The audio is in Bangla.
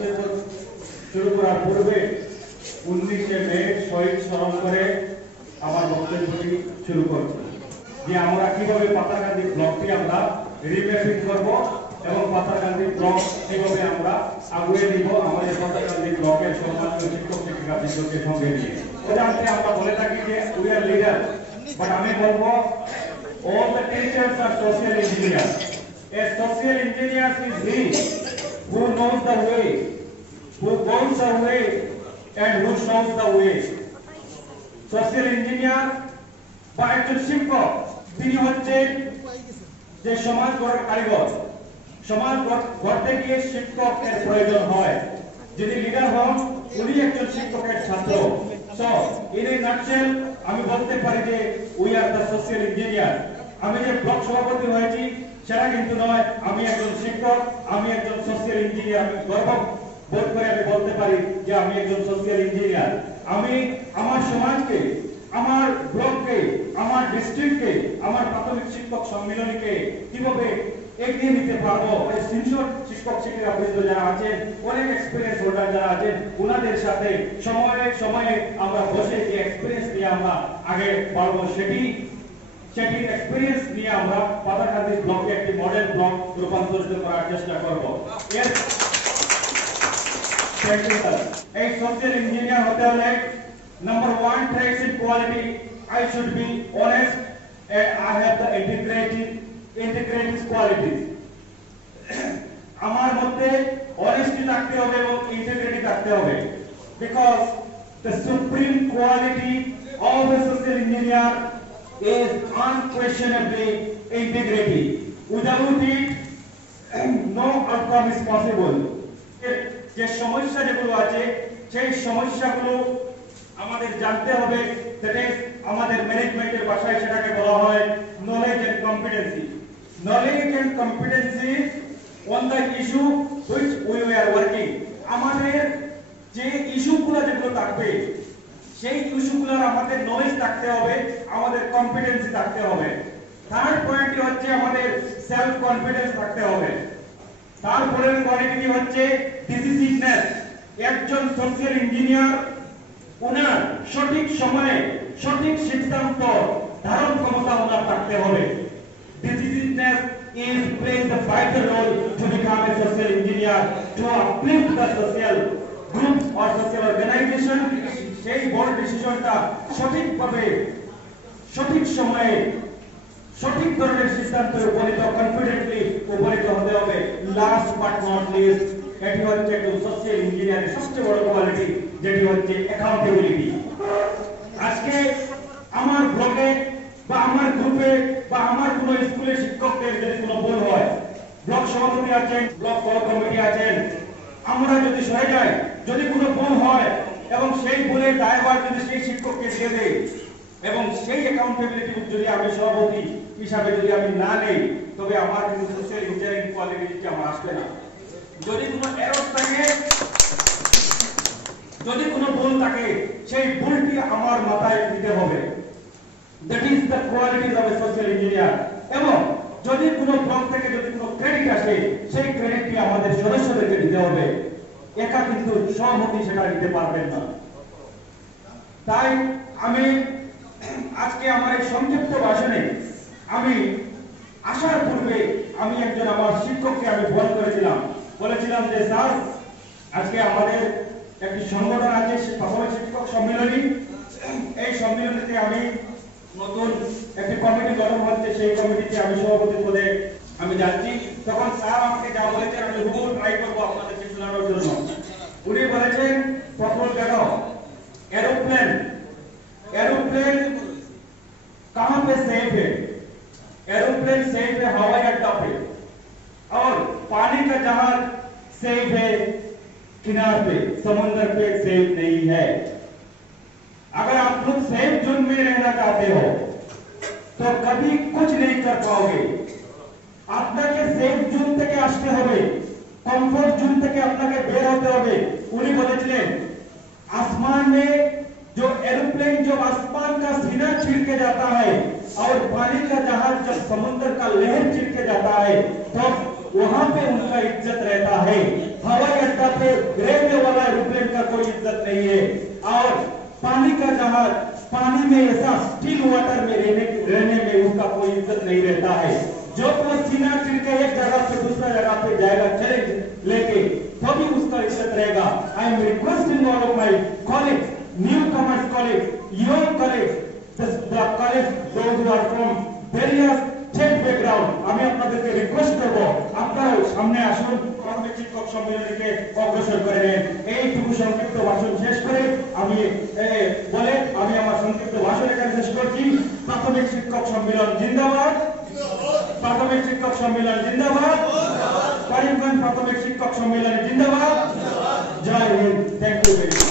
বক্তব্য শুরু করার পূর্বে 19শে মে শহীদ স্মরণ করে আমার বক্তব্যটি শুরু করব যে আমরা কিভাবে পাতাকান্দি ব্লকটি আমরা রিম্যাপিং করব এবং পাতাকান্দি ব্লক কিভাবে আমরা আগুয়ে নিব আমাদের পাতাকান্দি ব্লকের সম্মানীয় শিক্ষক শিক্ষিকাবৃন্দকে সঙ্গে নিয়ে। প্রধানমন্ত্রী আমরা বলে থাকি যে উই আর লিডার, বাট আমি বলবো all the teachers are social engineers. A social engineer is he who knows the way, who goes the way and who shows the way. Social engineer বা একজন শিক্ষক তিনি হচ্ছেন যে সমাজ গড়ার কারিগর। সমাজ গড়তে গিয়ে শিক্ষকের প্রয়োজন হয়। যিনি লিডার হন উনি একজন শিক্ষকের ছাত্র। সো ইন এ নাটশেল আমি বলতে পারি যে we are the social engineer. আমি যে ব্লক সভাপতি হয়েছি সেটা কিন্তু নয়, আমি একজন শিক্ষক, আমি একজন সোশ্যাল ইঞ্জিনিয়ার। আমি গর্ব বোধ করে আমি বলতে পারি যে আমি একজন সোশ্যাল ইঞ্জিনিয়ার। আমি আমার সমাজকে, আমার ব্লককে, আমার ডিস্ট্রিক্টকে, আমার প্রাথমিক শিক্ষক সম্মিলনীকে কিভাবে এগিয়ে নিতে পারবো, সিনিয়র শিক্ষক শিক্ষিকাবৃন্দ যারা আছেন, অনেক এক্সপিরিয়েন্স হোল্ডার যারা আছেন, ওনাদের সাথে সময়ে সময়ে আমরা বসে যে এক্সপিরিয়েন্স নিয়ে আমরা আগে বাড়বো, সেটি এক্সপিরিয়েন্স নিয়ে আমরা পাতাকান্দি ব্লকে একটি মডেল ব্লক রূপান্তরিত করার চেষ্টা করব। এই সোশ্যাল ইঞ্জিনিয়ার হতে হলে number 1 traits in quality, I should be honest and I have the integrity qualities. আমার মধ্যে honesty থাকতে হবে এবং integrity থাকতে হবে, because the supreme quality of a social engineer is unquestionably integrity. Without it, no outcome is possible. যে সমস্যা যেগুলো আছে সেই সমস্যাগুলো আমাদের জানতে হবে, that is আমাদের ম্যানেজমেন্টের ভাষায় সেটাকে বলা হয় knowledge and competency. Knowledge and competency on the issue which we are working. আমাদের যে ইস্যুগুলো যেগুলো থাকবে সেই ইস্যুগুলোর আমাদের নলেজ থাকতে হবে, আমাদের কম্পিটেন্সি থাকতে হবে। থার্ড পয়েন্টটি হচ্ছে আমাদের সেলফ কনফিডেন্স থাকতে হবে। তারপরের কোয়ালিটি হচ্ছে ডিসিশনেস। একজন সোশ্যাল ইঞ্জিনিয়ার ওনার সঠিক সময়ে সঠিক সিদ্ধান্ত ধারণ ক্ষমতা ওনার থাকতে হবে। Decisiveness is playing the vital role to become a social engineer, to uplift the social groups or social organization. সেই বড় ডিসিশনটা সঠিকভাবে সঠিক সময়ে সঠিক ধরনের সিদ্ধান্তে উপনীত, কনফিডেন্টলি উপনীত হতে হবে। লাস্ট বাট নট লিস্ট, এটি হচ্ছে একজন সোশ্যাল ইঞ্জিনিয়ারের সবচেয়ে বড় কোয়ালিটি, যেটি হচ্ছে অ্যাকাউন্টেবিলিটি। আজকে আমার ব্লকে বা আমার গ্রুপে বা আমার কোনো স্কুলের শিক্ষকদের যদি কোনো ভুল হয়, ব্লক সভাপতি আছেন, ব্লক কমিটি আছেন, আমরা যদি সরে যাই, যদি কোনো ভুল হয় এবং সেই ভুলের দায়ভার যদি সেই শিক্ষককে দিয়ে দেয় এবং সেই অ্যাকাউন্টেবিলিটি যদি আমি সভাপতি হিসাবে যদি আমি না নেই, তবে আমার কিন্তু সোশ্যাল ইঞ্জিনিয়ারিং কোয়ালিটি আমার আসবে না। যদি কোনো এরর থাকে, যদি কোনো ভুল থাকে, সেই ভুলটি আমার মাথায় দিতে হবে। That is the qualities of A social engineer. এবং যদি কোনো ব্লক থেকে যদি কোনো ক্রেডিট আসে, সেই ক্রেডিটটি আমাদের সদস্যদেরকে দিতে হবে। একা কিন্তু সভাপতি সেটা দিতে পারবেন না। তাই আমি আজকে আমার এই সংক্ষিপ্ত ভাষণে আমি আসার পূর্বে আমি একজন আমার শিক্ষককে আমি ফোন করেছিলাম, বলেছিলাম যে স্যার আজকে আমাদের একটি সংগঠন আছে প্রাথমিক শিক্ষক সম্মিলনী, এই সম্মিলনীতে আমি নতুন একটি কমিটি গঠন হচ্ছে, সেই কমিটিতে আমি সভাপতি পদে আমি যাচ্ছি। তখন স্যার আমাকে যা বলেছেন আমি হুবহু ট্রাই করবো আপনাদেরকে শোনানোর জন্য। উনি বলেছেন প্রফুল কেন एरोप्लेन कहां पे सेफ है? एरोप्लेन सेफ है हवाई अड्डा पे, और पानी का जहाज सेफ है किनार पे, समुद्र पे सेफ नहीं है। अगर आप लोग सेफ जोन में रहना चाहते हो तो कभी कुछ नहीं कर पाओगे। আপনাকে সেফ জোন থেকে আসতে হবে, কমফোর্ট জোন থেকে আপনাকে বের হতে হবে। উনি বলেছিলেন आसमान में जो एरोप्लेन जब आसमान का सीना चीर के जाता है और पानी का जहाज जब समुद्र का लहर चीर के जाता है तो वहां पे उनका इज्जत रहता है। हवाई अड्डा पे नहीं रहता है। जब वो सीना चिर के एक जगह से दूसरा जगह पे जाएगा चैलेंज लेके, तभी उसका इज्जत रहेगा। I am requesting all of my college, new commerce college, young college, the college those who are from various state background, আমি আপনাদেরকে রিকোয়েস্ট করব আপনারা সামনে আসুন, প্রাথমিক শিক্ষক সম্মেলনীকে অগ্রসর করে নেন। এইটুকু সংক্ষিপ্ত ভাষণ শেষ করে আমি আমার সংক্ষিপ্ত ভাষণ এখানে শেষ করছি। প্রাথমিক শিক্ষক সম্মেলন জিন্দাবাদ, প্রাথমিক শিক্ষক সম্মেলন জিন্দাবাদ, করিমগঞ্জ প্রাথমিক শিক্ষক সম্মেলন জিন্দাবাদ। জয় Hind, thank you very much.